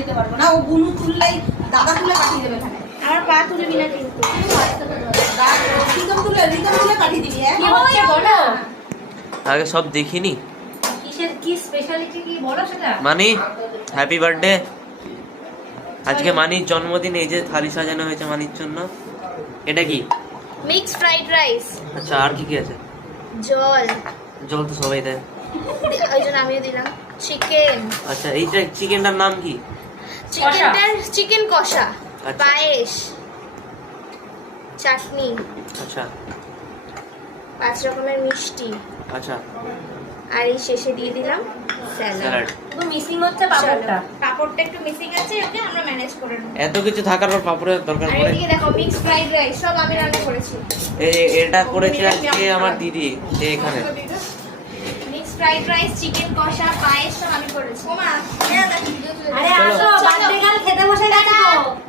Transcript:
দিতে পারবো না, ও বুনু তুললাই দাদা তুলে পাঠিয়ে দেবে এখানে। আমার পা তুলবি না কিন্তু। রিতম তুলে পাঠিয়ে দিবি। কি হচ্ছে বলো? আগে সব দেখিনি। কিসের কি স্পেশালিটি কি বলো সেটা? মানি হ্যাপি বার্থডে। আজকে মানির জন্মদিন, এই যে থালি সাজানো হয়েছে মানির জন্য। এটা কি? Mix fried rice. আচ্ছা, আর কি কি আছে? জল। জল তো সবাই দেয়। ওই জন্য আমিও দিলাম। চিকেন। আচ্ছা, এইটা চিকেনটার নাম কি? চিকেন কষা। আচ্ছা। পায়েস। চাটনি। আচ্ছা 5 রকমের মিষ্টি। আচ্ছা। আর এই শেষে দিয়ে দিলাম স্যালাড। স্যালাড। তো মিসিং হচ্ছে পাপড়টা। পাপড়টা একটু মিসিং আছে, ওকে আমরা ম্যানেজ করে নেব। এত কিছু থাকার পর পাপড়ের দরকার আর পড়ে? এদিকে দেখো মিক্স ফ্রাইড রাইস সব আমি রান্না করেছি। এটা করেছে আজকে আমার দিদি, সে এখানে। মিক্স ফ্রাইড রাইস, চিকেন কষা, পায়েস সব আমি করেছি। ওমা, আরে